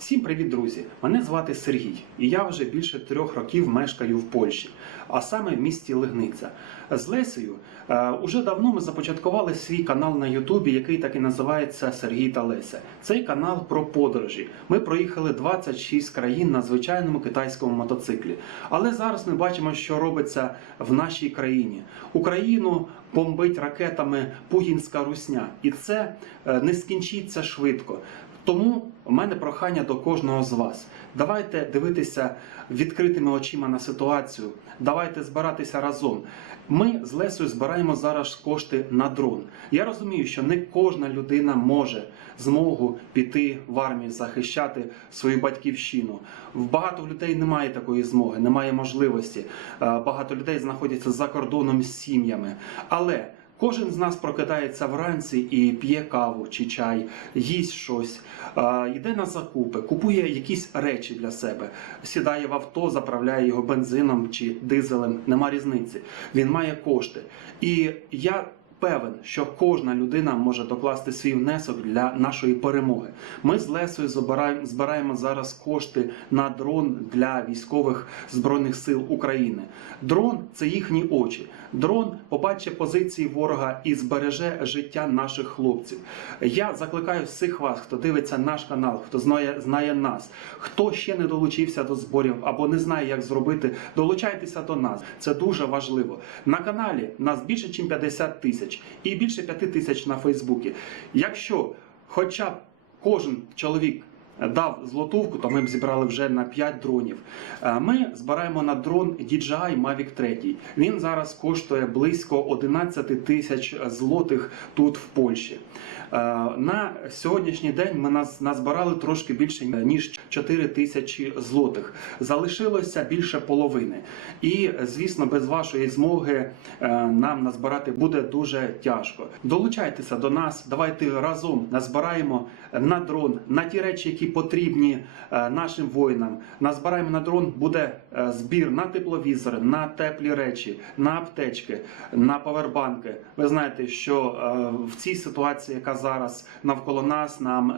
Всім привіт, друзі! Мене звати Сергій, і я вже більше трьох років мешкаю в Польщі, а саме в місті Лигниця. З Лесею е, уже давно ми започаткували свій канал на Ютубі, який так і називається Сергій та Леся. Цей канал про подорожі. Ми проїхали 26 країн на звичайному китайському мотоциклі. Але зараз ми бачимо, що робиться в нашій країні. Україну бомбить ракетами Путінська русня, і це е, не скінчиться швидко. Тому у мене прохання до кожного з вас. Давайте дивитися відкритими очима на ситуацію. Давайте збиратися разом. Ми з Лесою збираємо зараз кошти на дрон. Я розумію, що не кожна людина може змогу піти в армію захищати свою батьківщину. В багато людей немає такої змоги, немає можливості. Е, Багато людей знаходяться за кордоном з сім'ями. Але Кожен з нас прокидається вранці і п'є каву чи чай, їсть щось, йде на закупи, купує якісь речі для себе, сідає в авто, заправляє його бензином чи дизелем, нема різниці. Він має кошти. І я певен, що кожна людина може докласти свій внесок для нашої перемоги. Ми з Лесою збираємо, зараз кошти на дрон для військових збройних сил України. Дрон це їхні очі. Дрон побачить позиції ворога і збереже життя наших хлопців. Я закликаю всіх вас, хто дивиться наш канал, хто знає, знає нас, хто ще не долучився до зборів або не знає, як зробити, долучайтеся до нас. Це дуже важливо. На каналі нас більше, ніж 50 тисяч і більше 5 тисяч на Фейсбуці. Якщо хоча б кожен чоловік дав злотовку, то ми б зібрали вже на 5 дронів. Е, Ми збираємо на дрон DJI Mavic 3. Він зараз коштує близько 11 тисяч злотих тут в Польщі. Е, На сьогоднішній день ми назбирали трошки більше ніж 4 тисячі злотих. Залишилося більше половини. І звісно, без вашої змоги е, нам назбирати буде дуже тяжко. Долучайтеся до нас, давайте разом назбираємо на дрон, на ті речі, які потрібні е, нашим воїнам. Назбираємо на дрон буде е, збір на тепловізори, на теплі речі, на аптечки, на павербанки. Ви знаєте, що е, в цій ситуації, яка зараз навколо нас, нам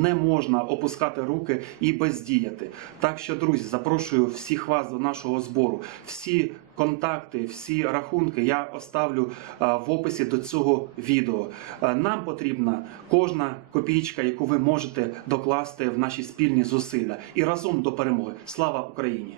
не можна опускати руки і бездіяти. Так що, друзі, запрошую всіх вас до нашого збору. Всі контакти, всі рахунки я оставлю е, в описі до цього відео. Е, Нам потрібна кожна копійка, яку ви можете докласти в наші спільні зусилля, і разом до перемоги. Слава Україні!